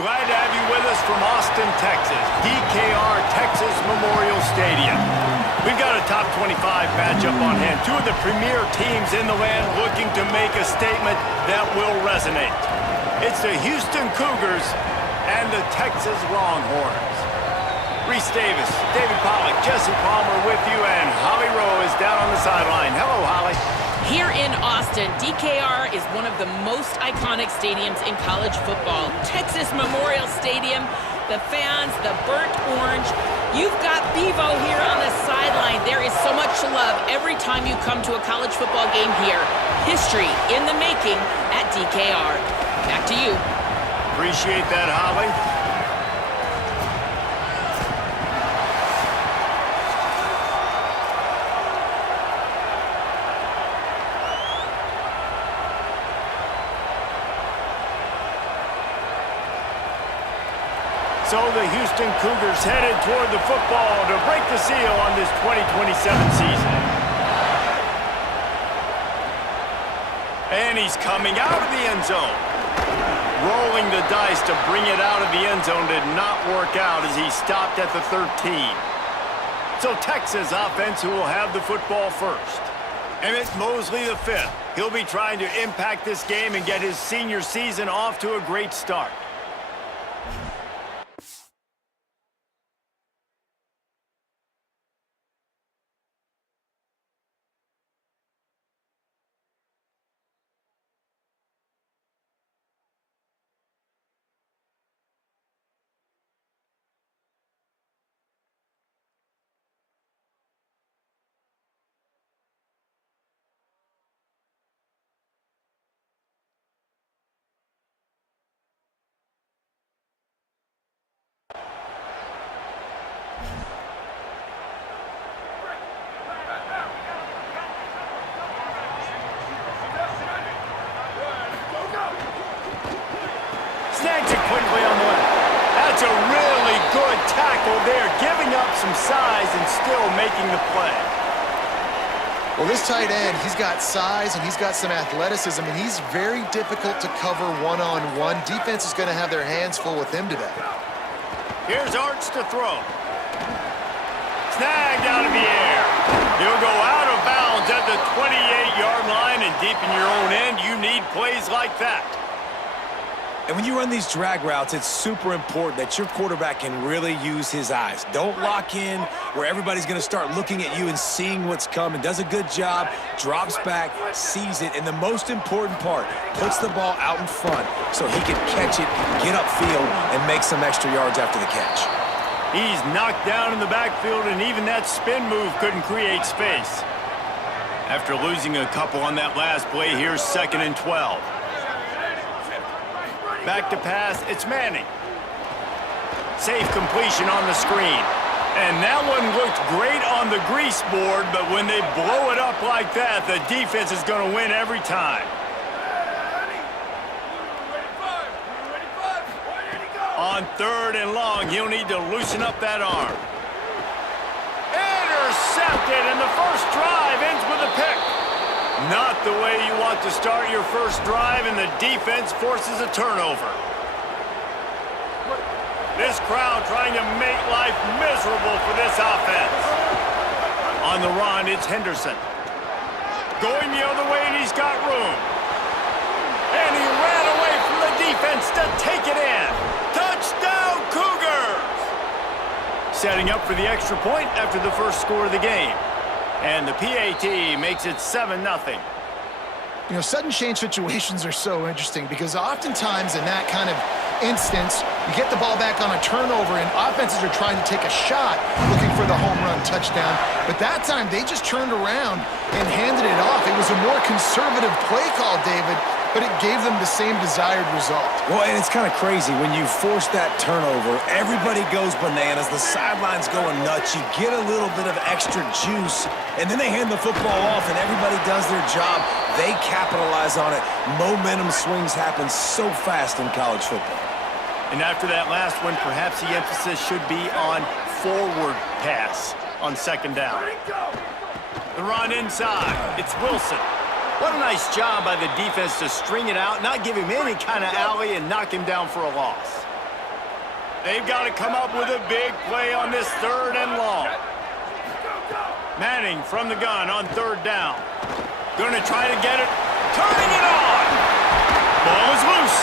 Glad to have you with us from Austin, Texas, DKR Texas Memorial Stadium. We've got a top 25 matchup on hand. Two of the premier teams in the land looking to make a statement that will resonate. It's the Houston Cougars and the Texas Longhorns. Reese Davis, David Pollack, Jesse Palmer with you, and Holly Rowe is down on the sideline. Hello, Holly. Here in Austin, DKR is one of the most iconic stadiums in college football. Texas Memorial Stadium, the fans, the burnt orange. You've got Bevo here on the sideline. There is so much love every time you come to a college football game here. History in the making at DKR. Back to you. Appreciate that, Holly. So the Houston Cougars headed toward the football to break the seal on this 2027 season. And he's coming out of the end zone. Rolling the dice to bring it out of the end zone did not work out as he stopped at the 13. So Texas offense who will have the football first. Emmett Mosley the fifth. He'll be trying to impact this game and get his senior season off to a great start. Snags it quickly on the left. That's a really good tackle there, giving up some size and still making the play. Well, this tight end, he's got size and he's got some athleticism, and he's very difficult to cover one-on-one. Defense is going to have their hands full with him today. Here's Arch to throw. Snagged out of the air. He'll go out of bounds at the 28-yard line, and deep in your own end, you need plays like that. And when you run these drag routes, it's super important that your quarterback can really use his eyes. Don't lock in where everybody's going to start looking at you and seeing what's coming. Does a good job, drops back, sees it, and the most important part, puts the ball out in front so he can catch it, get upfield, and make some extra yards after the catch. He's knocked down in the backfield, and even that spin move couldn't create space. After losing a couple on that last play, here's 2nd and 12. Back to pass, it's Manning. Safe completion on the screen. And that one looked great on the grease board, but when they blow it up like that, the defense is going to win every time. On 3rd and long, he'll need to loosen up that arm. Intercepted, and the first drive ends with a pick. Not the way you want to start your first drive, and the defense forces a turnover. This crowd trying to make life miserable for this offense. On the run, it's Henderson. Going the other way, and he's got room. And he ran away from the defense to take it in. Touchdown, Cougars! Setting up for the extra point after the first score of the game. And the PAT makes it 7-0. You know, sudden change situations are so interesting because oftentimes in that kind of instance, you get the ball back on a turnover and offenses are trying to take a shot looking for the home run touchdown. But that time, they just turned around and handed it off. It was a more conservative play call, David, but it gave them the same desired result. Well, and it's kind of crazy. When you force that turnover, everybody goes bananas. The sideline's going nuts. You get a little bit of extra juice, and then they hand the football off, and everybody does their job. They capitalize on it. Momentum swings happen so fast in college football. And after that last one, perhaps the emphasis should be on forward pass on 2nd down. The run inside. It's Wilson. What a nice job by the defense to string it out, not give him any kind of alley, and knock him down for a loss. They've got to come up with a big play on this 3rd and long. Manning from the gun on 3rd down. Going to try to get it. Turning it on. Ball is loose.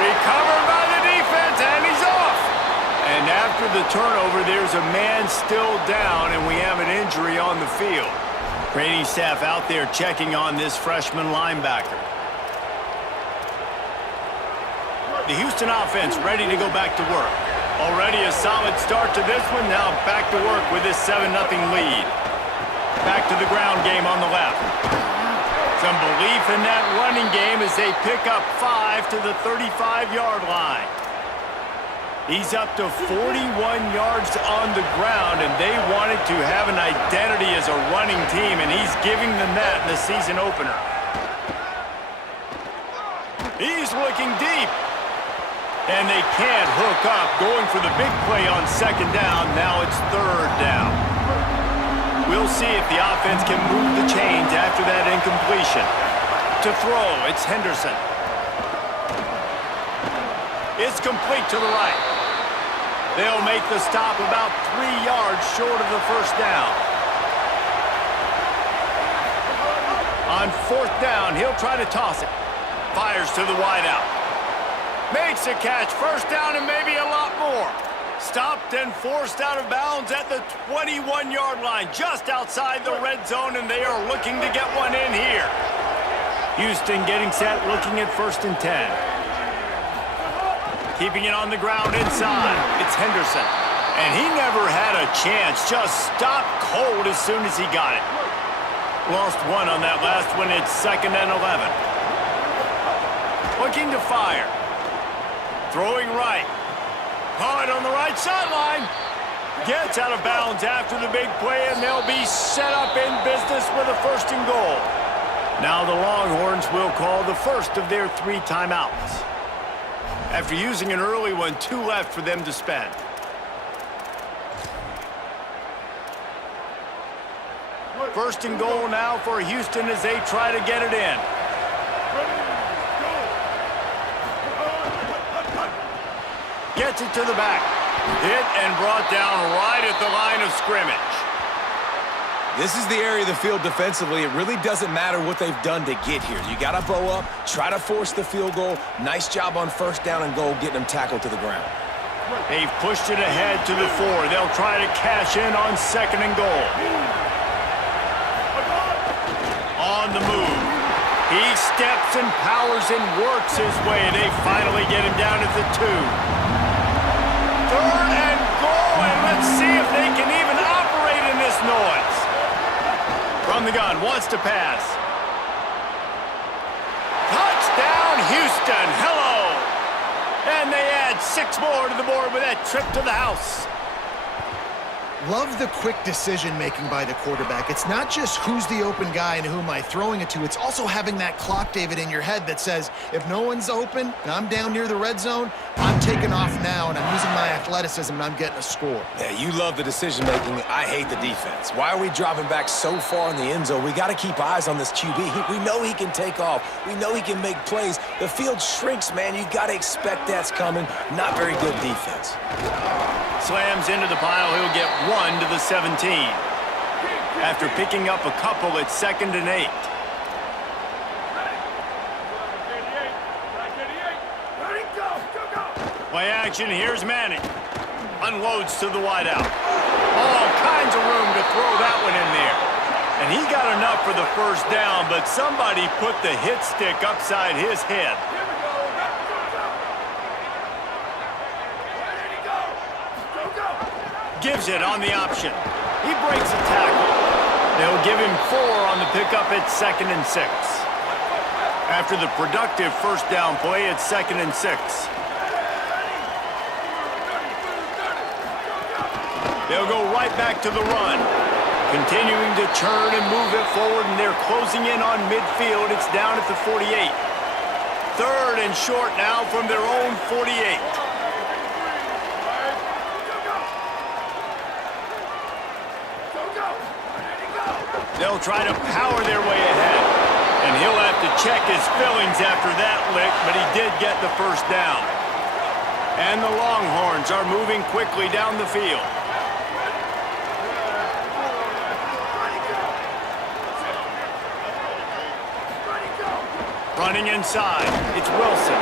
Recovered by the defense, and he's off. And after the turnover, there's a man still down, and we have an injury on the field. Training staff out there checking on this freshman linebacker. The Houston offense ready to go back to work. Already a solid start to this one. Now back to work with this 7-0 lead. Back to the ground game on the left. Some belief in that running game as they pick up 5 to the 35-yard line. He's up to 41 yards on the ground, and they wanted to have an identity as a running team, and he's giving them that in the season opener. He's looking deep. And they can't hook up, going for the big play on 2nd down. Now it's 3rd down. We'll see if the offense can move the chains after that incompletion. To throw, it's Henderson. It's complete to the right. They'll make the stop about 3 yards short of the 1st down. On 4th down, he'll try to toss it. Fires to the wideout. Makes a catch, 1st down and maybe a lot more. Stopped and forced out of bounds at the 21-yard line, just outside the red zone, and they are looking to get one in here. Houston getting set, looking at 1st and 10. Keeping it on the ground inside. It's Henderson. And he never had a chance, just stopped cold as soon as he got it. Lost one on that last one, it's 2nd and 11. Looking to fire. Throwing right. Caught on the right sideline. Gets out of bounds after the big play, and they'll be set up in business with a 1st and goal. Now the Longhorns will call the first of their 3 timeouts. After using an early one, 2 left for them to spend. First and goal now for Houston as they try to get it in. Gets it to the back. Hit and brought down right at the line of scrimmage. This is the area of the field defensively. It really doesn't matter what they've done to get here. You got to bow up, try to force the field goal. Nice job on 1st down and goal, getting them tackled to the ground. They've pushed it ahead to the 4. They'll try to cash in on 2nd and goal. On the move. He steps and powers and works his way. They finally get him down at the 2. 3rd and goal, and let's see if they can even operate in this noise. From the gun, wants to pass. Touchdown, Houston. Hello. And they add 6 more to the board with that trip to the house. Love the quick decision-making by the quarterback. It's not just who's the open guy and who am I throwing it to. It's also having that clock, David, in your head that says, if no one's open and I'm down near the red zone, I'm taking off now and I'm using my athleticism and I'm getting a score. Yeah, you love the decision-making. I hate the defense. Why are we dropping back so far in the end zone? We got to keep eyes on this QB. We know he can take off. We know he can make plays. The field shrinks, man. You got to expect that's coming. Not very good defense. Slams into the pile. He'll get 1 to the 17. After picking up a couple, it's 2nd and 8. Play action. Here's Manning. Unloads to the wideout. All kinds of room to throw that one in there. And he got enough for the 1st down, but somebody put the hit stick upside his head. Gives it on the option. He breaks a tackle. They'll give him 4 on the pickup at 2nd and 6. After the productive 1st down play, it's 2nd and 6. They'll go right back to the run. Continuing to churn and move it forward, and they're closing in on midfield. It's down at the 48. 3rd and short now from their own 48. They'll try to power their way ahead. And he'll have to check his feelings after that lick, but he did get the 1st down. And the Longhorns are moving quickly down the field. Running inside, it's Wilson.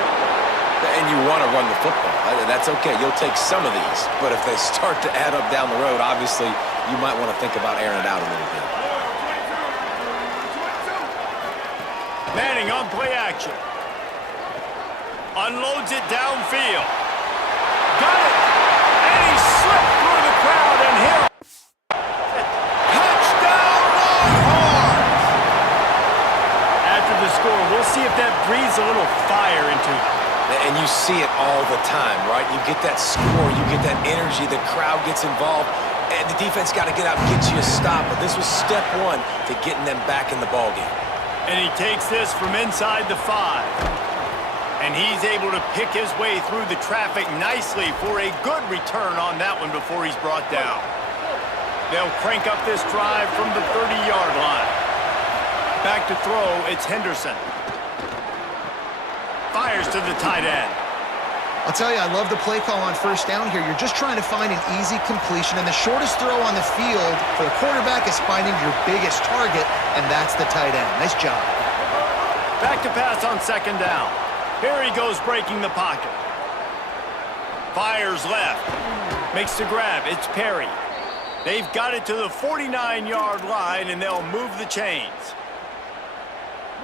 And you want to run the football. That's okay. You'll take some of these. But if they start to add up down the road, obviously, you might want to think about airing it out a little bit. Manning on play action. Unloads it downfield. Got it! And he slipped through the crowd and hit. Touchdown, Longhorns! After the score, we'll see if that breathes a little fire into them. And you see it all the time, right? You get that score, you get that energy, the crowd gets involved, and the defense got to get out and get you a stop. But this was step one to getting them back in the ballgame. And he takes this from inside the 5. And he's able to pick his way through the traffic nicely for a good return on that one before he's brought down. They'll crank up this drive from the 30-yard line. Back to throw, it's Henderson. Fires to the tight end. I'll tell you, I love the play call on first down here. You're just trying to find an easy completion, and the shortest throw on the field for the quarterback is finding your biggest target, and that's the tight end. Nice job. Back to pass on second down. Here he goes breaking the pocket. Fires left. Makes the grab. It's Perry. They've got it to the 49-yard line, and they'll move the chains.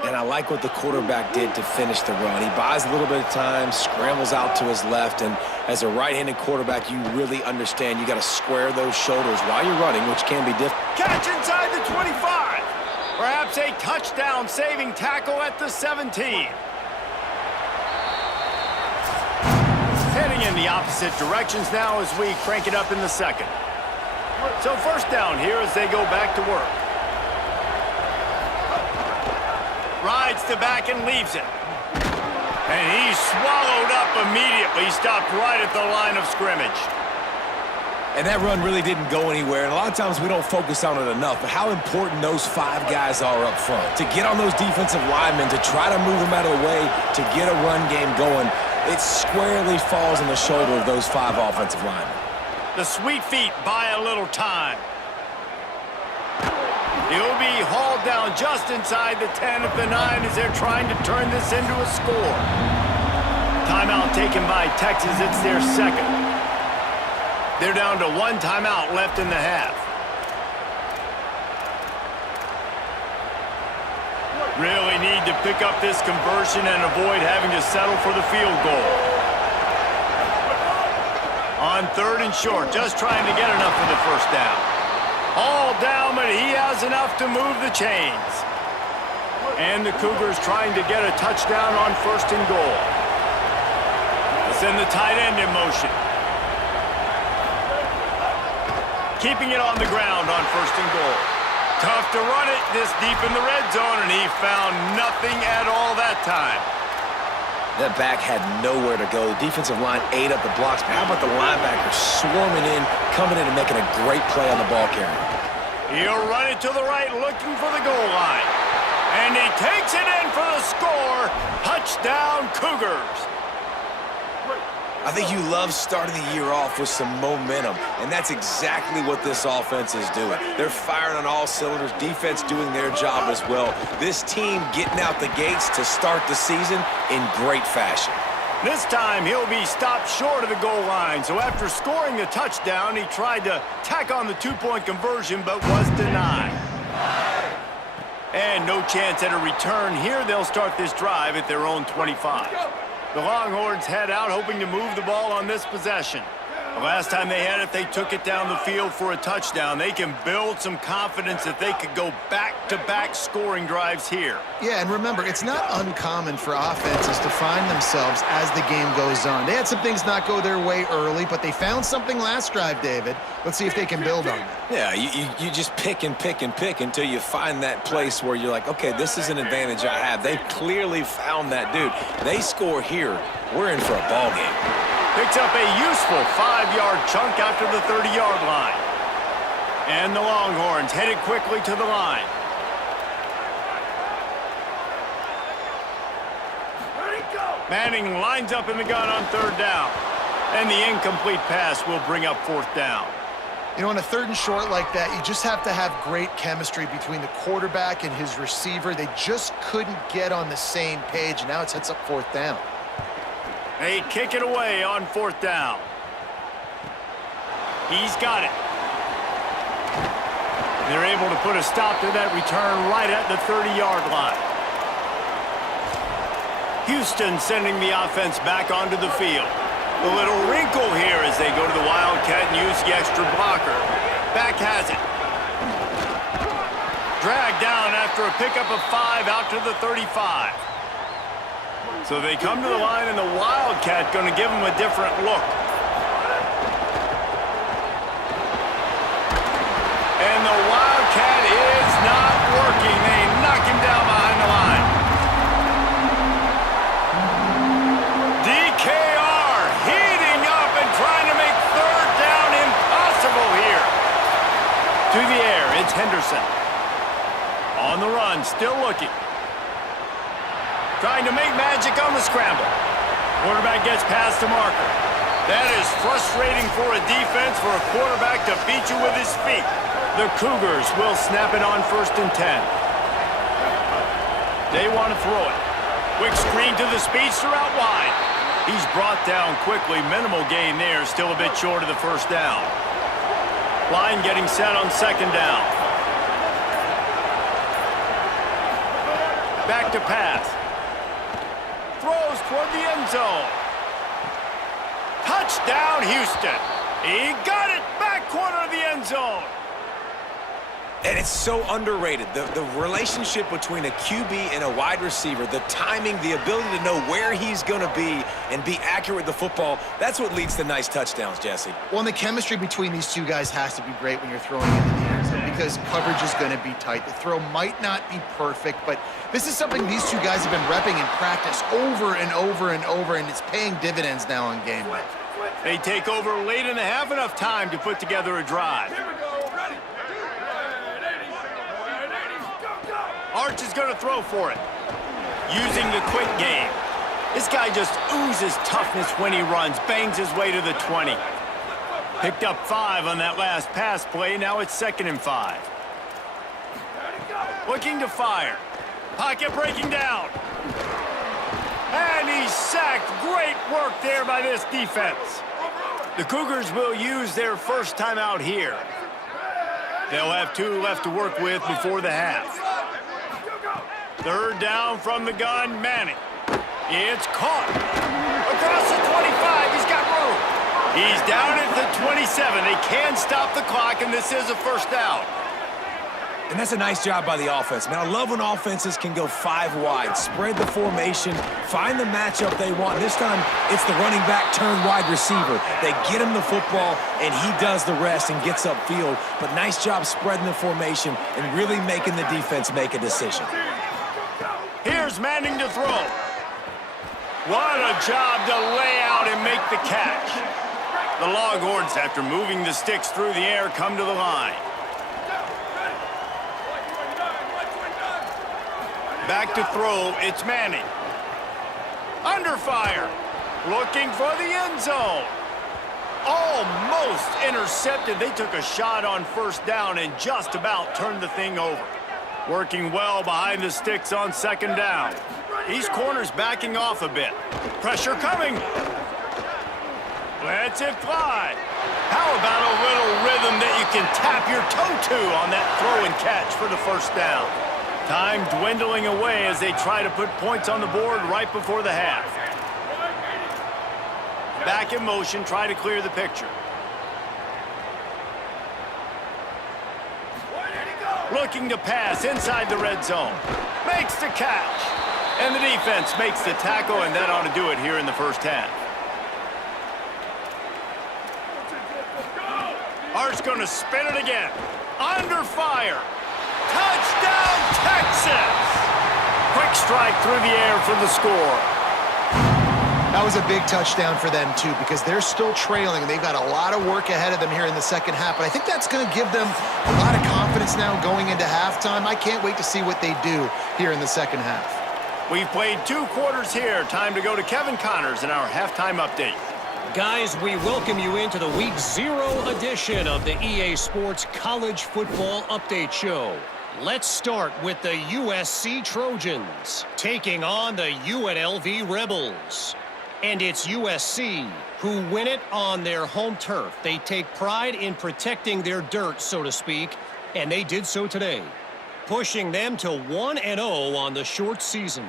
And I like what the quarterback did to finish the run. He buys a little bit of time, scrambles out to his left, and as a right-handed quarterback, you really understand you got to square those shoulders while you're running, which can be difficult. Catch inside the 25. Perhaps a touchdown-saving tackle at the 17. Heading in the opposite directions now as we crank it up in the second. So first down here as they go back to work. Rides to back and leaves it. And he's swallowed up immediately. Stopped right at the line of scrimmage. And that run really didn't go anywhere. And a lot of times we don't focus on it enough. But how important those 5 guys are up front. To get on those defensive linemen, to try to move them out of the way, to get a run game going, it squarely falls on the shoulder of those 5 offensive linemen. The sweet feet buy a little time. He'll be hauled down just inside the 10 of the 9 as they're trying to turn this into a score. Timeout taken by Texas. It's their second. They're down to 1 timeout left in the half. Really need to pick up this conversion and avoid having to settle for the field goal. On 3rd and short, just trying to get enough for the first down. All down, but he has enough to move the chains. And the Cougars trying to get a touchdown on 1st and goal. They send the tight end in motion. Keeping it on the ground on 1st and goal. Tough to run it this deep in the red zone, and he found nothing at all that time. That back had nowhere to go. The defensive line ate up the blocks. But how about the linebacker swarming in, coming in and making a great play on the ball carrier? He'll run it to the right, looking for the goal line. And he takes it in for the score. Touchdown, Cougars. I think you love starting the year off with some momentum, and that's exactly what this offense is doing. They're firing on all cylinders, defense doing their job as well. This team getting out the gates to start the season in great fashion. This time, he'll be stopped short of the goal line. So after scoring the touchdown, he tried to tack on the 2-point conversion, but was denied. And no chance at a return here. They'll start this drive at their own 25. The Longhorns head out, hoping to move the ball on this possession. The last time they had it, they took it down the field for a touchdown. They can build some confidence that they could go back-to-back scoring drives here. Yeah, and remember, it's not uncommon for offenses to find themselves as the game goes on. They had some things not go their way early, but they found something last drive, David. Let's see if they can build on that. Yeah, you just pick and pick and pick until you find that place where you're like, okay, this is an advantage I have. They clearly found that, dude. They score here, we're in for a ball game. Picks up a useful 5-yard chunk after the 30-yard line. And the Longhorns headed quickly to the line. Manning lines up in the gun on 3rd down. And the incomplete pass will bring up 4th down. You know, on a 3rd and short like that, you just have to have great chemistry between the quarterback and his receiver. They just couldn't get on the same page, and now it sets up 4th down. They kick it away on 4th down. He's got it. They're able to put a stop to that return right at the 30-yard line. Houston sending the offense back onto the field. A little wrinkle here as they go to the Wildcat and use the extra blocker. Back has it. Dragged down after a pickup of 5 out to the 35. So they come to the line, and the Wildcat going to give them a different look. And the Wildcat is not working. They knock him down behind the line. DKR heating up and trying to make 3rd down impossible here. To the air, it's Henderson. On the run, still looking. Trying to make magic on the scramble. Quarterback gets past the marker. That is frustrating for a defense, for a quarterback to beat you with his feet. The Cougars will snap it on 1st and 10. They want to throw it. Quick screen to the speedster out wide. He's brought down quickly. Minimal gain there. Still a bit short of the 1st down. Line getting set on 2nd down. Back to pass. Throws toward the end zone. Touchdown, Houston. He got it back corner of the end zone. And it's so underrated. The relationship between a QB and a wide receiver, the timing, the ability to know where he's going to be and be accurate with the football, that's what leads to nice touchdowns, Jesse. Well, and the chemistry between these two guys has to be great when you're throwing into the end zone because coverage is going to be tight. The throw might not be perfect, but this is something these two guys have been repping in practice over and over and over, and it's paying dividends now on game day. They take over late in the half, enough time to put together a drive. Arch is going to throw for it. Using the quick game. This guy just oozes toughness when he runs. Bangs his way to the 20. Picked up 5 on that last pass play. Now it's 2nd and 5. Looking to fire. Pocket breaking down. And he's sacked. Great work there by this defense. The Cougars will use their 1st time out here. They'll have 2 left to work with before the half. 3rd down from the gun, Manning. It's caught. Across the 25, he's got room. He's down at the 27. They can stop the clock, and this is a 1st down. And that's a nice job by the offense. Man, I love when offenses can go 5 wide, spread the formation, find the matchup they want. This time, it's the running back turned wide receiver. They get him the football, and he does the rest and gets upfield. But nice job spreading the formation and really making the defense make a decision. Here's Manning to throw. What a job to lay out and make the catch. The Longhorns, after moving the sticks through the air, come to the line. Back to throw, it's Manning. Under fire. Looking for the end zone. Almost intercepted. They took a shot on 1st down and just about turned the thing over. Working well behind the sticks on 2nd down. These corners backing off a bit. Pressure coming. Lets it fly. How about a little rhythm that you can tap your toe to on that throw and catch for the 1st down? Time dwindling away as they try to put points on the board right before the half. Back in motion, try to clear the picture. Looking to pass inside the red zone. Makes the catch. And the defense makes the tackle, and that ought to do it here in the 1st half. Art's going to spin it again. Under fire. Touchdown, Texas! Quick strike through the air for the score. That was a big touchdown for them, too, because they're still trailing. They've got a lot of work ahead of them here in the 2nd half, but I think that's going to give them a lot of confidence now going into halftime. I can't wait to see what they do here in the 2nd half. We've played 2 quarters here. Time to go to Kevin Connors in our halftime update. Guys, we welcome you into the Week 0 edition of the EA Sports College Football Update Show. Let's start with the USC Trojans taking on the UNLV Rebels. And it's USC who win it on their home turf. They take pride in protecting their dirt, so to speak, and they did so today, pushing them to 1-0 on the short season.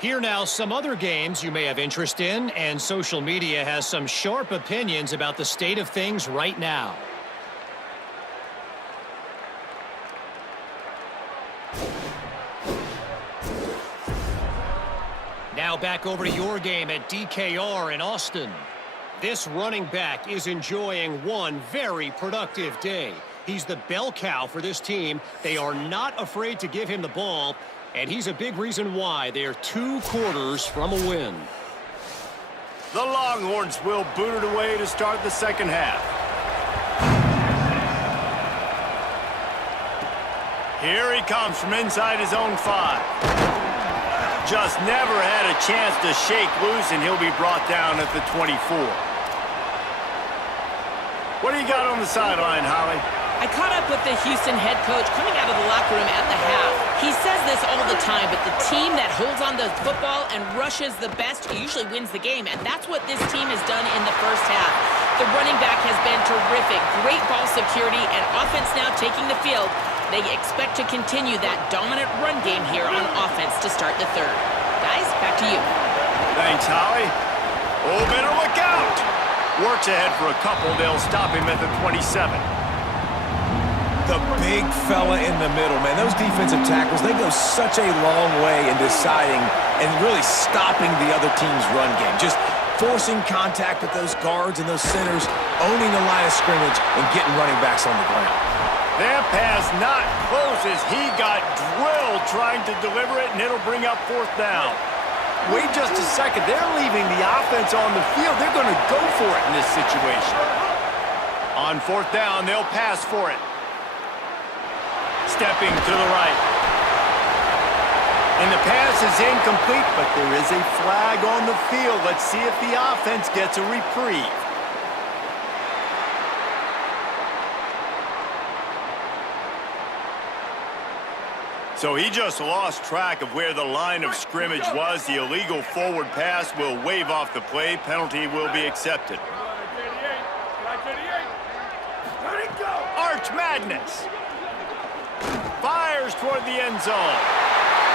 Here now, some other games you may have interest in, and social media has some sharp opinions about the state of things right now. Now back over to your game at DKR in Austin. This running back is enjoying one very productive day. He's the bell cow for this team. They are not afraid to give him the ball, and he's a big reason why they're 2 quarters from a win. The Longhorns will boot it away to start the second half. Here he comes from inside his own 5. Just never had a chance to shake loose, and he'll be brought down at the 24. What do you got on the sideline, Holly? I caught up with the Houston head coach coming out of the locker room at the half. He says this all the time, but the team that holds on to the football and rushes the best usually wins the game, and that's what this team has done in the first half. The running back has been terrific. Great ball security and offense now taking the field. They expect to continue that dominant run game here on offense to start the third. Guys, back to you. Thanks, Holly. Oh, better look out. Works ahead for a couple. They'll stop him at the 27. The big fella in the middle, man. Those defensive tackles, they go such a long way in deciding and really stopping the other team's run game. Just forcing contact with those guards and those centers, owning the line of scrimmage, and getting running backs on the ground. That pass not close as he got drilled trying to deliver it, and it'll bring up 4th down. Wait just a second. They're leaving the offense on the field. They're going to go for it in this situation. On 4th down, they'll pass for it. Stepping to the right. And the pass is incomplete, but there is a flag on the field. Let's see if the offense gets a reprieve. So he just lost track of where the line of scrimmage was. The illegal forward pass will wave off the play. Penalty will be accepted. Arch Madness. Fires toward the end zone.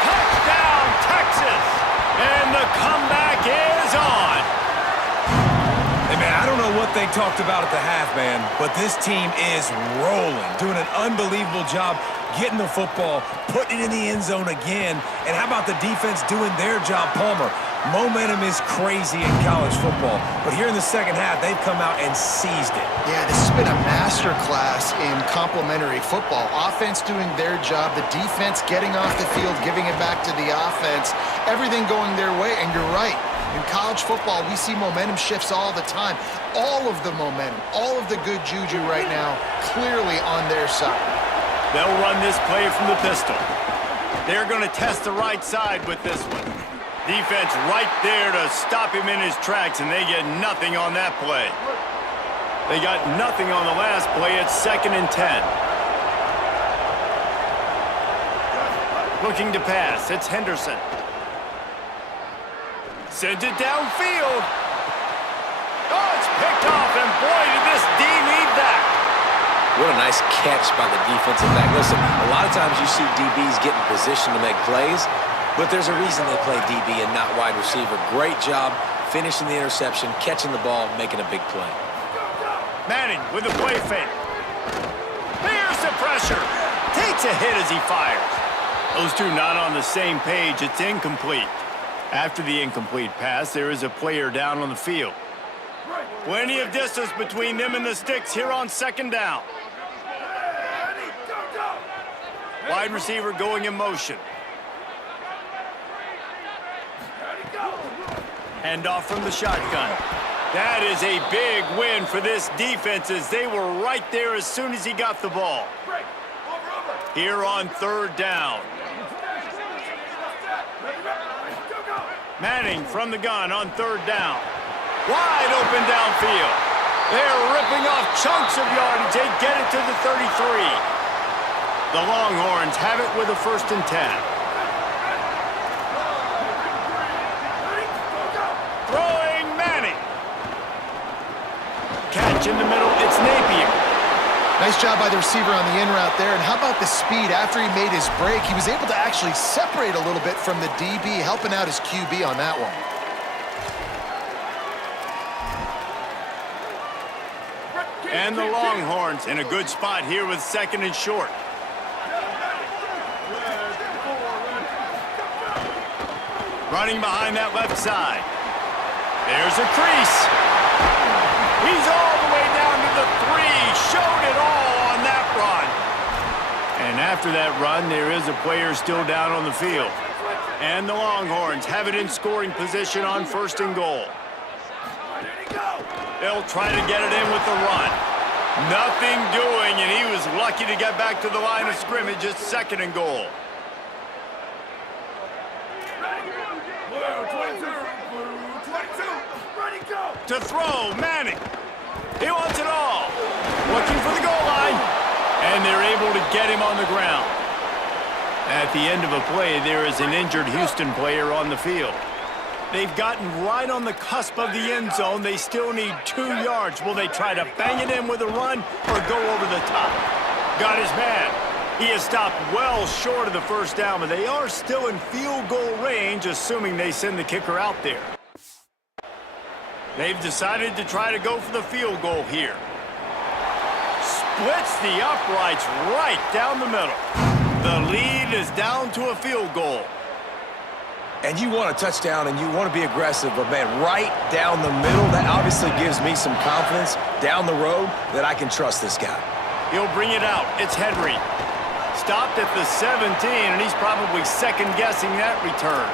Touchdown, Texas! And the comeback is on. Hey, man, I don't know what they talked about at the half, man, but this team is rolling, doing an unbelievable job getting the football, putting it in the end zone again. And how about the defense doing their job, Palmer? Momentum is crazy in college football, but here in the second half, they've come out and seized it. Yeah, this has been a masterclass in complementary football. Offense doing their job, the defense getting off the field, giving it back to the offense, everything going their way, and you're right. In college football, we see momentum shifts all the time. All of the momentum, all of the good juju right now, clearly on their side. They'll run this play from the pistol. They're going to test the right side with this one. Defense right there to stop him in his tracks, and they get nothing on that play. They got nothing on the last play. It's 2nd and 10. Looking to pass. It's Henderson. Sends it downfield. Oh, it's picked off, and boy, did this D need that. What a nice catch by the defensive back. Listen, a lot of times you see DBs get in position to make plays, but there's a reason they play DB and not wide receiver. Great job finishing the interception, catching the ball, making a big play. Manning with the play fake. Here's the pressure. Takes a hit as he fires. Those two not on the same page. It's incomplete. After the incomplete pass, there is a player down on the field. Plenty of distance between them and the sticks here on 2nd down. Wide receiver going in motion. Handoff from the shotgun. That is a big win for this defense as they were right there as soon as he got the ball. Here on 3rd down. Manning from the gun on 3rd down. Wide open downfield. They're ripping off chunks of yardage. They get it to the 33. The Longhorns have it with a 1st and 10. Throwing Manning. Catch in the middle. It's Napier. Nice job by the receiver on the in route there. And how about the speed? After he made his break, he was able to actually separate a little bit from the DB, helping out his QB on that one. And the Longhorns in a good spot here with 2nd and short. Running behind that left side. There's a crease. He's all the way down to the 3. Showed it all on that run. And after that run, there is a player still down on the field. And the Longhorns have it in scoring position on 1st and goal. They'll try to get it in with the run. Nothing doing, and he was lucky to get back to the line of scrimmage. It's 2nd and goal. To throw, Manning. He wants it all. Looking for the goal line. And they're able to get him on the ground. At the end of a play, there is an injured Houston player on the field. They've gotten right on the cusp of the end zone. They still need 2 yards. Will they try to bang it in with a run or go over the top? Got his man. He is stopped well short of the 1st down, but they are still in field goal range, assuming they send the kicker out there. They've decided to try to go for the field goal here. Splits the uprights right down the middle. The lead is down to a field goal. And you want a touchdown and you want to be aggressive, but man, right down the middle, that obviously gives me some confidence down the road that I can trust this guy. He'll bring it out. It's Henry. Stopped at the 17, and he's probably second-guessing that return.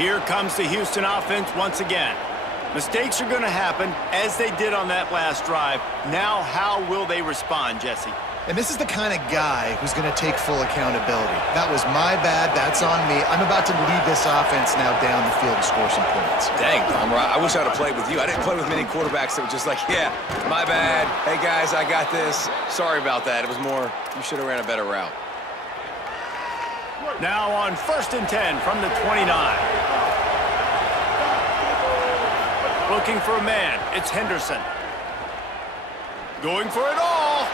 Here comes the Houston offense once again. Mistakes are going to happen, as they did on that last drive. Now, how will they respond, Jesse? And this is the kind of guy who's going to take full accountability. That was my bad. That's on me. I'm about to lead this offense now down the field to score some points. Dang, I'm right. I wish I'd have played with you. I didn't play with many quarterbacks that were just like, yeah, my bad. Hey, guys, I got this. Sorry about that. It was more, you should have ran a better route. Now on 1st and 10 from the 29. Looking for a man. It's Henderson. Going for it all.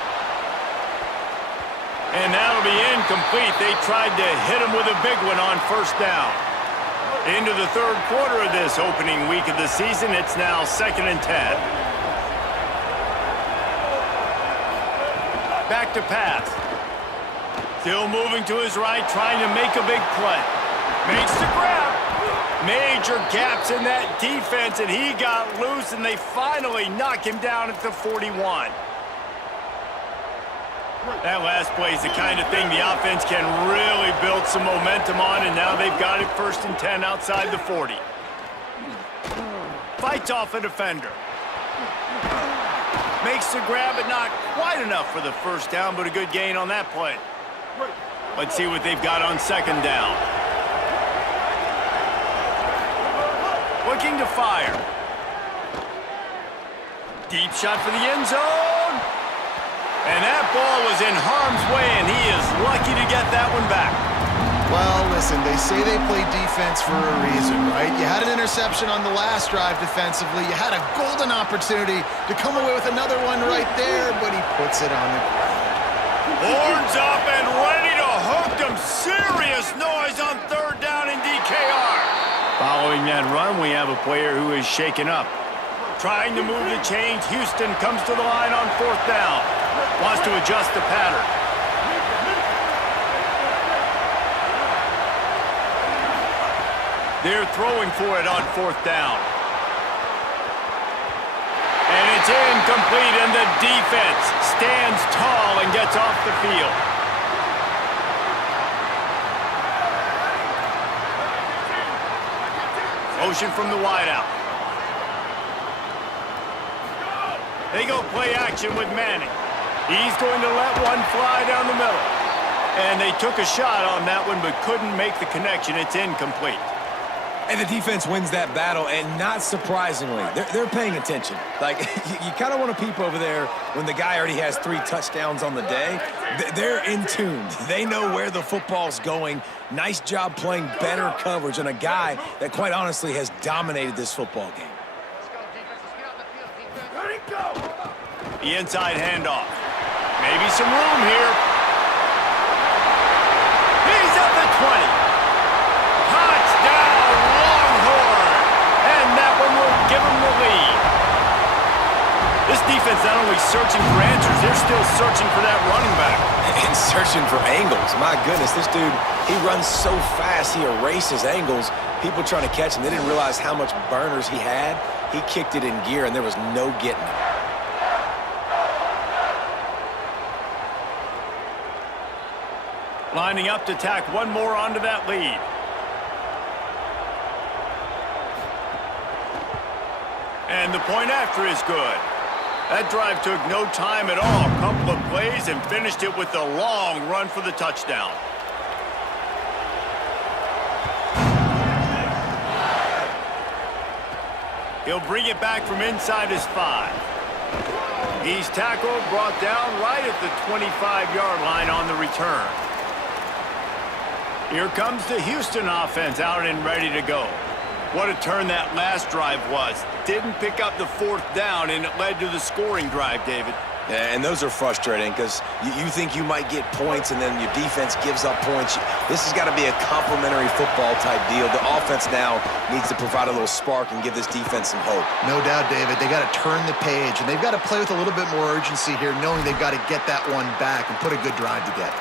And that'll be incomplete. They tried to hit him with a big one on 1st down. Into the 3rd quarter of this opening week of the season, it's now 2nd and 10. Back to pass. Still moving to his right, trying to make a big play. Makes the grab. Major gaps in that defense, and he got loose, and they finally knock him down at the 41. That last play is the kind of thing the offense can really build some momentum on, and now they've got it 1st and 10 outside the 40. Fights off a defender. Makes the grab, but not quite enough for the 1st down, but a good gain on that play. Let's see what they've got on 2nd down. Looking to fire. Deep shot for the end zone. And that ball was in harm's way, and he is lucky to get that one back. Well, listen, they say they play defense for a reason, right? You had an interception on the last drive defensively. You had a golden opportunity to come away with another one right there, but he puts it on the ground. Horns up and ready to hook them. Serious noise on 3rd down in DKR. Following that run, we have a player who is shaken up. Trying to move the change, Houston comes to the line on 4th down. Wants to adjust the pattern. They're throwing for it on 4th down. And it's incomplete, and the defense stands tall and gets off the field. Motion from the wideout. They go play action with Manning. He's going to let one fly down the middle. And they took a shot on that one but couldn't make the connection. It's incomplete. And the defense wins that battle, and not surprisingly, they're paying attention. Like, you kind of want to peep over there when the guy already has 3 touchdowns on the day. They're in tune. They know where the football's going. Nice job playing better coverage on a guy that, quite honestly, has dominated this football game. The inside handoff. Maybe some room here. He's at the 20. Touchdown, Longhorn! And that one will give him the lead. This defense not only searching for answers, they're still searching for that running back. And searching for angles. My goodness, this dude, he runs so fast, he erases angles. People trying to catch him, they didn't realize how much burners he had. He kicked it in gear, and there was no getting him. Lining up to tack one more onto that lead. And the point after is good. That drive took no time at all. A couple of plays and finished it with a long run for the touchdown. He'll bring it back from inside his 5. He's tackled, brought down right at the 25-yard line on the return. Here comes the Houston offense out and ready to go. What a turn that last drive was. Didn't pick up the 4th down, and it led to the scoring drive, David. Yeah, and those are frustrating because you think you might get points, and then your defense gives up points. This has got to be a complementary football type deal. The offense now needs to provide a little spark and give this defense some hope. No doubt, David. They got to turn the page, and they've got to play with a little bit more urgency here, knowing they've got to get that one back and put a good drive together.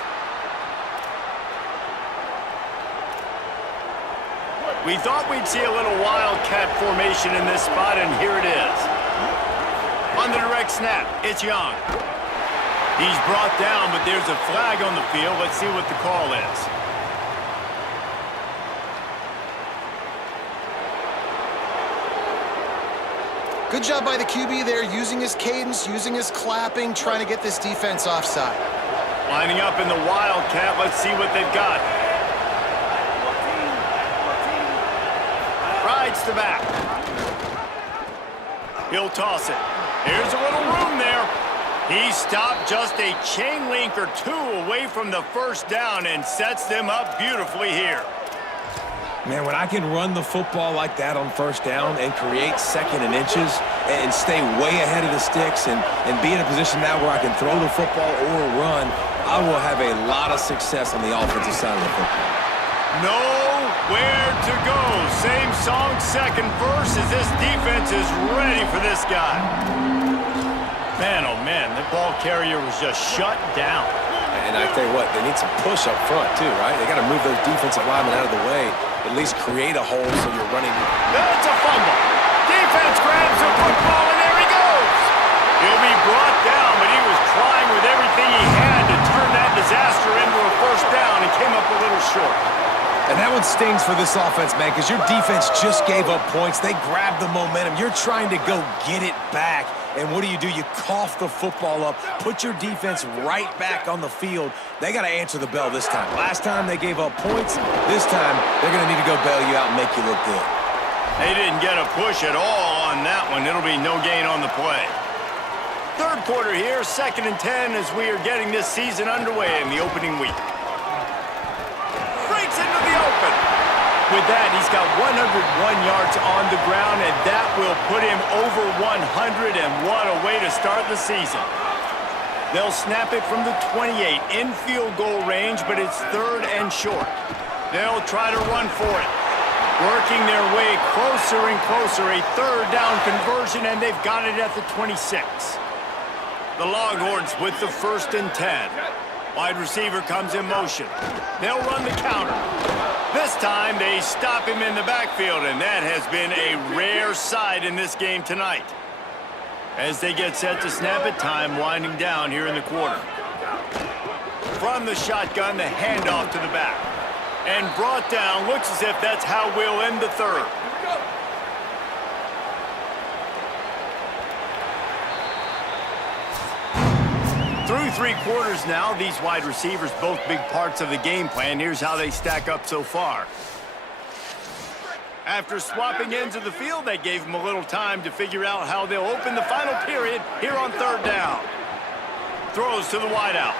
We thought we'd see a little wildcat formation in this spot, and here it is. On the direct snap, it's Young. He's brought down, but there's a flag on the field. Let's see what the call is. Good job by the QB there, using his cadence, using his clapping, trying to get this defense offside. Lining up in the wildcat, let's see what they've got. Rides the back. He'll toss it. Here's a little room there. He stopped just a chain link or 2 away from the first down and sets them up beautifully here. Man, when I can run the football like that on first down and create 2nd and inches and stay way ahead of the sticks and be in a position now where I can throw the football or run, I will have a lot of success on the offensive side of the football. Nowhere to go. Same song, 2nd verse, as this defense is ready for this guy. Man, oh man, the ball carrier was just shut down. And I tell you what, they need some push up front too, right? They got to move those defensive linemen out of the way, at least create a hole so you're running. That's a fumble. Defense grabs the football, and there he goes. He'll be brought down, but he was trying with everything he had to turn that disaster into a first down and came up a little short. And that one stings for this offense, man, because your defense just gave up points. They grabbed the momentum. You're trying to go get it back. And what do? You cough the football up, put your defense right back on the field. They got to answer the bell this time. Last time they gave up points. This time they're going to need to go bail you out and make you look good. They didn't get a push at all on that one. It'll be no gain on the play. 3rd quarter here, 2nd and 10 as we are getting this season underway in the opening week. Breaks into the open. With that, he's got 101 yards on the ground, and that will put him over 100, and what a way to start the season. They'll snap it from the 28 in field goal range, but it's 3rd and short. They'll try to run for it. Working their way closer and closer, a 3rd down conversion, and they've got it at the 26. The Longhorns with the 1st and 10. Wide receiver comes in motion. They'll run the counter. This time they stop him in the backfield, and that has been a rare sight in this game tonight. As they get set to snap it, time winding down here in the quarter. From the shotgun, the handoff to the back. And brought down, looks as if that's how we'll end the 3rd. Through 3 quarters now, these wide receivers both big parts of the game plan. Here's how they stack up so far. After swapping ends of the field, that gave them a little time to figure out how they'll open the final period here on third down. Throws to the wideout.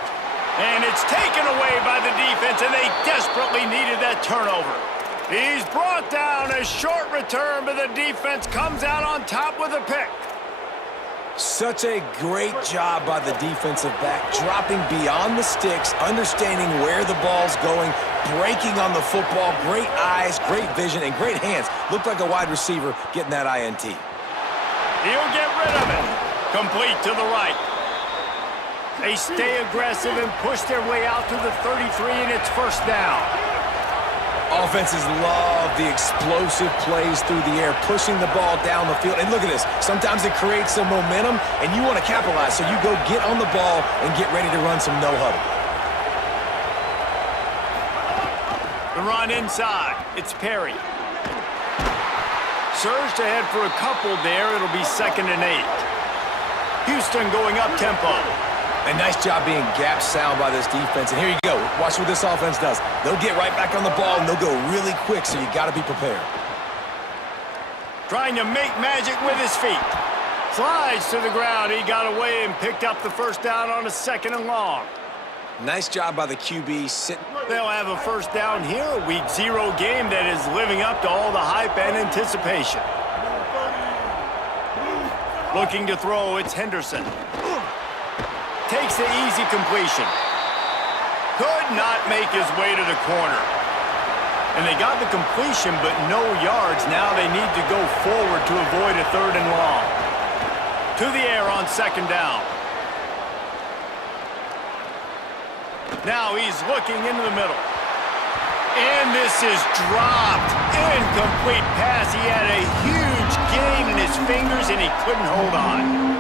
And it's taken away by the defense, and they desperately needed that turnover. He's brought down. A short return, but the defense comes out on top with a pick. Such a great job by the defensive back, dropping beyond the sticks, understanding where the ball's going, breaking on the football. Great eyes, great vision, and great hands. Looked like a wide receiver getting that INT. He'll get rid of it. Complete to the right. They stay aggressive and push their way out to the 33, and it's first down. Offenses love the explosive plays through the air, pushing the ball down the field. And look at this. Sometimes it creates some momentum, and you want to capitalize, so you go get on the ball and get ready to run some no-huddle. The run inside. It's Perry. Surged ahead for a couple there. It'll be 2nd and 8. Houston going up tempo. A nice job being gap sound by this defense. And here you go. Watch what this offense does. They'll get right back on the ball, and they'll go really quick, so you got to be prepared. Trying to make magic with his feet. Slides to the ground. He got away and picked up the first down on a 2nd and long. Nice job by the QB sitting. They'll have a first down here, a week 0 game that is living up to all the hype and anticipation. Looking to throw, it's Henderson. Takes the easy completion. Could not make his way to the corner. And they got the completion, but no yards. Now they need to go forward to avoid a 3rd and long. To the air on 2nd down. Now he's looking into the middle. And this is dropped. Incomplete pass. He had a huge gain in his fingers, and he couldn't hold on.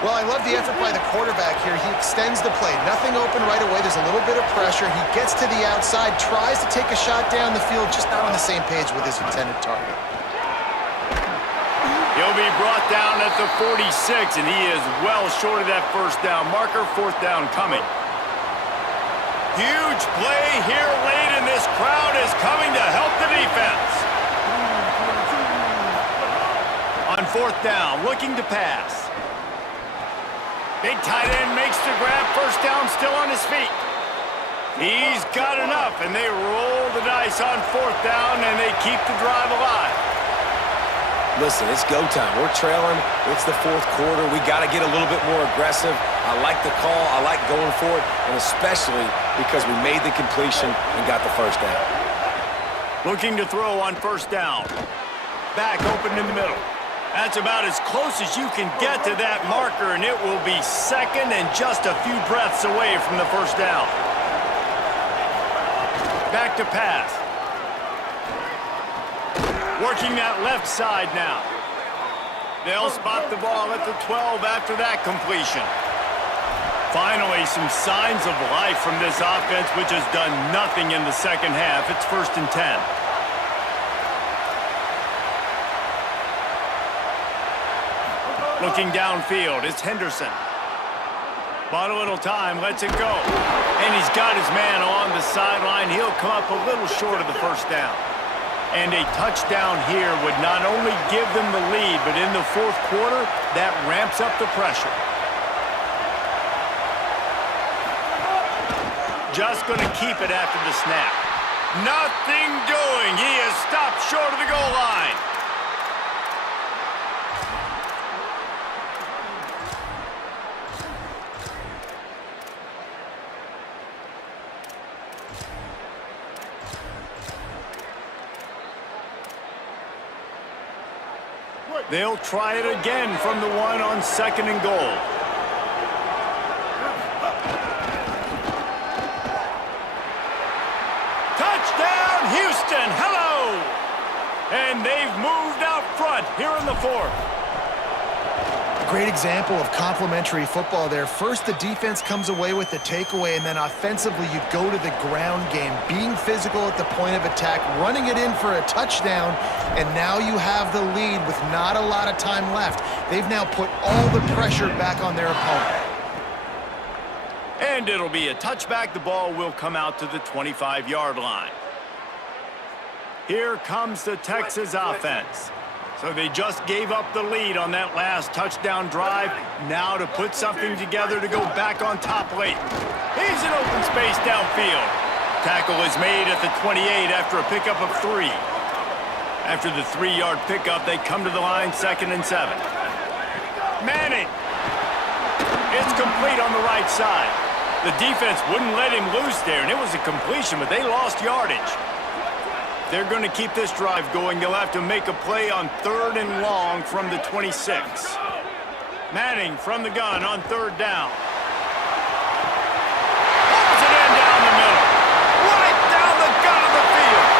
Well, I love the effort by the quarterback here. He extends the play. Nothing open right away. There's a little bit of pressure. He gets to the outside, tries to take a shot down the field, just not on the same page with his intended target. He'll be brought down at the 46, and he is well short of that first down marker. 4th down coming. Huge play here late, and this crowd is coming to help the defense. On 4th down, looking to pass. Big tight end makes the grab. First down, still on his feet. He's got enough, and they roll the dice on 4th down, and they keep the drive alive. Listen, it's go time. We're trailing. It's the 4th quarter. We got to get a little bit more aggressive. I like the call. I like going for it, and especially because we made the completion and got the first down. Looking to throw on 1st down. Back open in the middle. That's about as close as you can get to that marker, and it will be 2nd and just a few breaths away from the first down. Back to pass. Working that left side now. They'll spot the ball at the 12 after that completion. Finally, some signs of life from this offense, which has done nothing in the 2nd half. It's 1st and 10. Looking downfield, it's Henderson. Bought a little time, lets it go. And he's got his man on the sideline. He'll come up a little short of the first down. And a touchdown here would not only give them the lead, but in the 4th quarter, that ramps up the pressure. Just going to keep it after the snap. Nothing doing. He is stopped short of the goal line. They'll try it again from the 1 on 2nd and goal. Touchdown, Houston! Hello! And they've moved out front here in the 4th. Great example of complementary football there. First, the defense comes away with the takeaway, and then offensively, you go to the ground game, being physical at the point of attack, running it in for a touchdown, and now you have the lead with not a lot of time left. They've now put all the pressure back on their opponent. And it'll be a touchback. The ball will come out to the 25-yard line. Here comes the Texas offense. So they just gave up the lead on that last touchdown drive. Now to put something together to go back on top late. He's in open space downfield. Tackle is made at the 28 after a pickup of 3. After the 3-yard pickup, they come to the line 2nd and 7. Manning. It's complete on the right side. The defense wouldn't let him loose there, and it was a completion, but they lost yardage. They're going to keep this drive going. They'll have to make a play on 3rd and long from the 26. Manning from the gun on 3rd down. Pulls it in down the middle. Right down the gut of the field.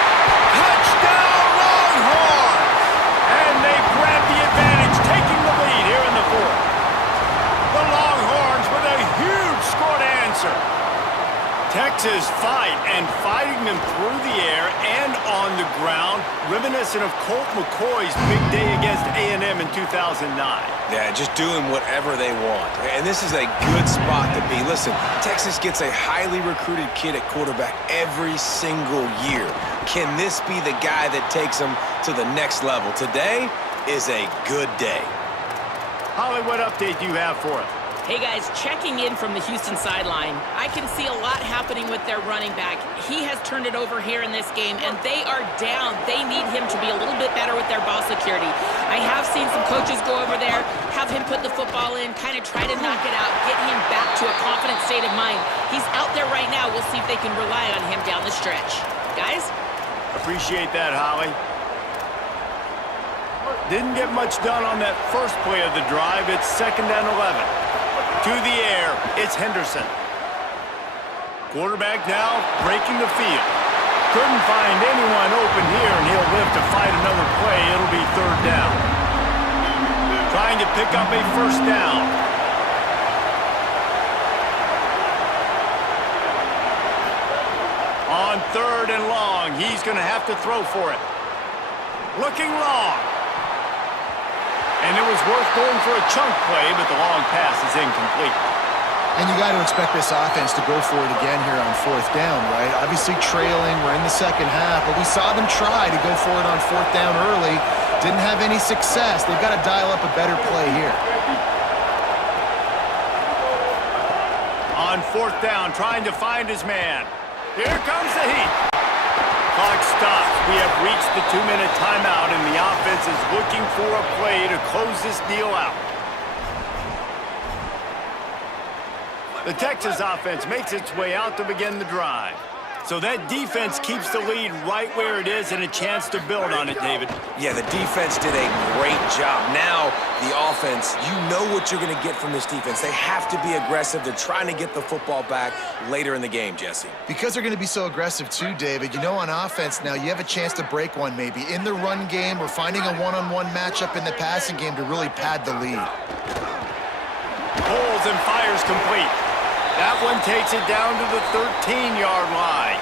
Touchdown Longhorns! And they grab the advantage, taking the lead here in the 4th. The Longhorns with a huge score to answer. Texas fighting them through the air and on the ground, reminiscent of Colt McCoy's big day against A&M in 2009. Yeah, just doing whatever they want. And this is a good spot to be. Listen, Texas gets a highly recruited kid at quarterback every single year. Can this be the guy that takes them to the next level? Today is a good day. Holly, what update do you have for us? Hey guys, checking in from the Houston sideline. I can see a lot happening with their running back. He has turned it over here in this game, and they are down. They need him to be a little bit better with their ball security. I have seen some coaches go over there, have him put the football in, kind of try to knock it out, get him back to a confident state of mind. He's out there right now. We'll see if they can rely on him down the stretch. Guys? Appreciate that, Holly. Didn't get much done on that first play of the drive. It's 2nd and 11. To the air, it's Henderson. Quarterback now breaking the field. Couldn't find anyone open here, and he'll live to fight another play. It'll be 3rd down. Trying to pick up a 1st down. On 3rd and long, he's going to have to throw for it. Looking long. And it was worth going for a chunk play, but the long pass is incomplete. And you got to expect this offense to go for it again here on 4th down, right? Obviously trailing, we're in the 2nd half, but we saw them try to go for it on 4th down early. Didn't have any success. They've got to dial up a better play here. On 4th down, trying to find his man. Here comes the heat. Clock stops. We have reached the 2-minute timeout, and the offense is looking for a play to close this deal out. The Texas offense makes its way out to begin the drive. So that defense keeps the lead right where it is and a chance to build on it, David. Yeah, the defense did a great job. Now, the offense, you know what you're going to get from this defense. They have to be aggressive. They're trying to get the football back later in the game, Jesse. Because they're going to be so aggressive too, David, you know, on offense now, you have a chance to break one maybe. In the run game or finding a one-on-one matchup in the passing game to really pad the lead. Pulls and fires complete. That one takes it down to the 13-yard line.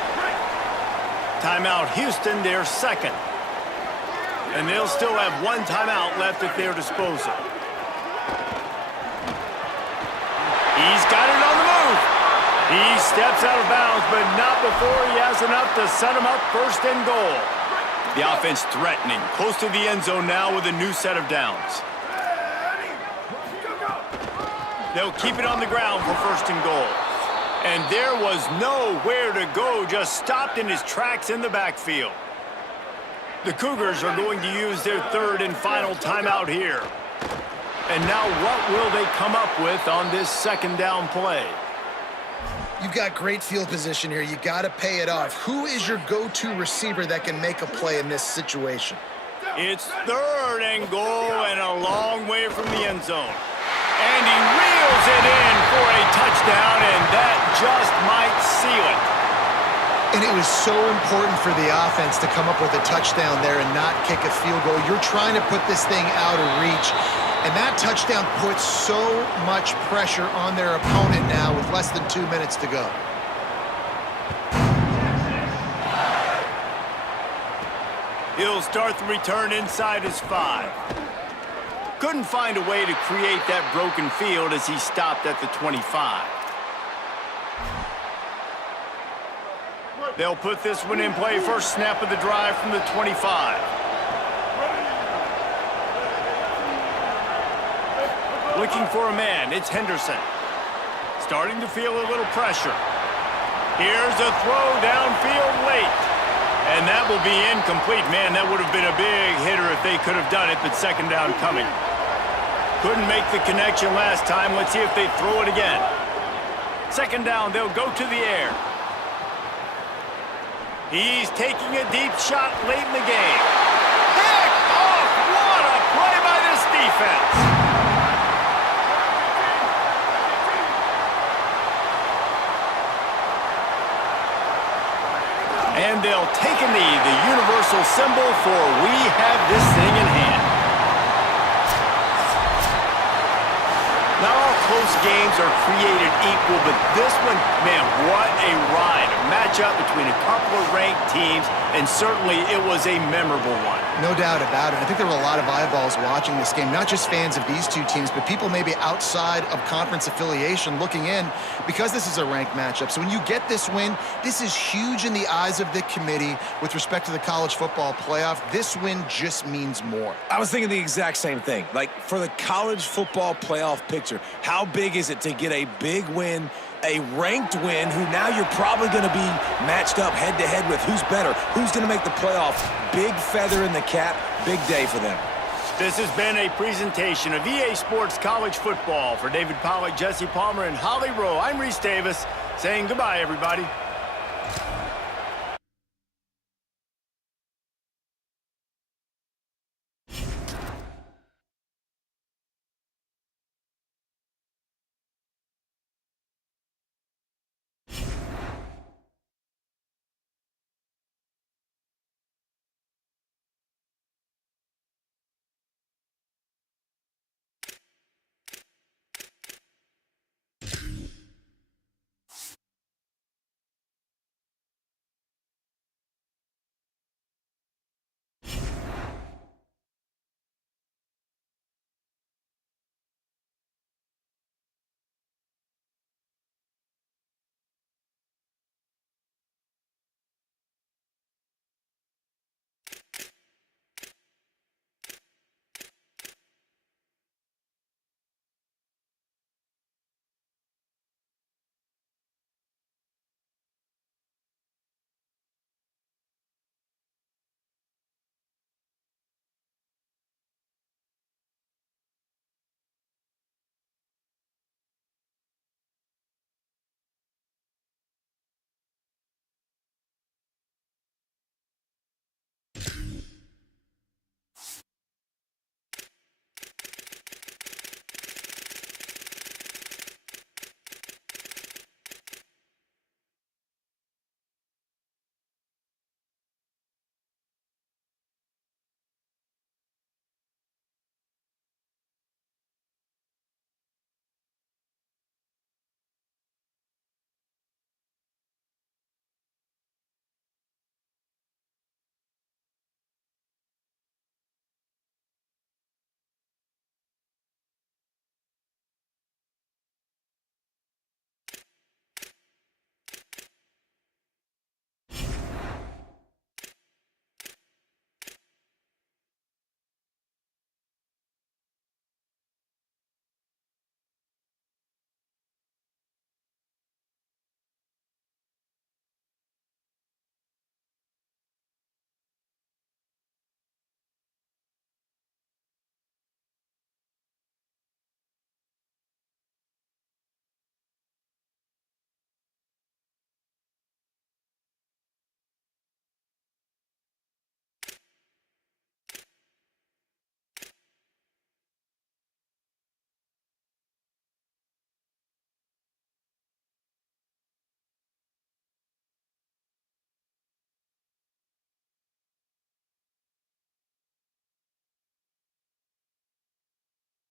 Timeout Houston, their 2nd. And they'll still have 1 timeout left at their disposal. He's got it on the move. He steps out of bounds, but not before he has enough to set him up 1st and goal. The offense threatening, close to the end zone now with a new set of downs. They'll keep it on the ground for 1st and goal. And there was nowhere to go, just stopped in his tracks in the backfield. The Cougars are going to use their 3rd and final timeout here. And now what will they come up with on this 2nd down play? You've got great field position here. You got to pay it off. Who is your go-to receiver that can make a play in this situation? It's 3rd and goal and a long way from the end zone. And he reels it in for a touchdown, and that just might seal it. And it was so important for the offense to come up with a touchdown there and not kick a field goal. You're trying to put this thing out of reach, and that touchdown puts so much pressure on their opponent now with less than 2 minutes to go. He'll start the return inside his 5. Couldn't find a way to create that broken field as he stopped at the 25. They'll put this one in play. First snap of the drive from the 25. Looking for a man. It's Henderson. Starting to feel a little pressure. Here's a throw downfield late. And that will be incomplete. Man, that would have been a big hitter if they could have done it, but second down coming. Couldn't make the connection last time. Let's see if they throw it again. Second down, they'll go to the air. He's taking a deep shot late in the game. Pick off! What a play by this defense! And they'll take a knee, the universal symbol for we have this thing in hand. Not all close games are created equal, but this one, man, what a ride. A matchup between a couple of ranked teams, and certainly it was a memorable one. No doubt about it. I think there were a lot of eyeballs watching this game, not just fans of these two teams, but people maybe outside of conference affiliation looking in because this is a ranked matchup. So when you get this win, this is huge in the eyes of the committee with respect to the college football playoff. This win just means more. I was thinking the exact same thing. Like, for the college football playoff picture, how big is it to get a big win, a ranked win, who now you're probably going to be matched up head-to-head with who's better, who's going to make the playoff. Big feather in the cap, big day for them. This has been a presentation of EA Sports College Football. For David Pollack, Jesse Palmer, and Holly Rowe, I'm Reese Davis saying goodbye, everybody.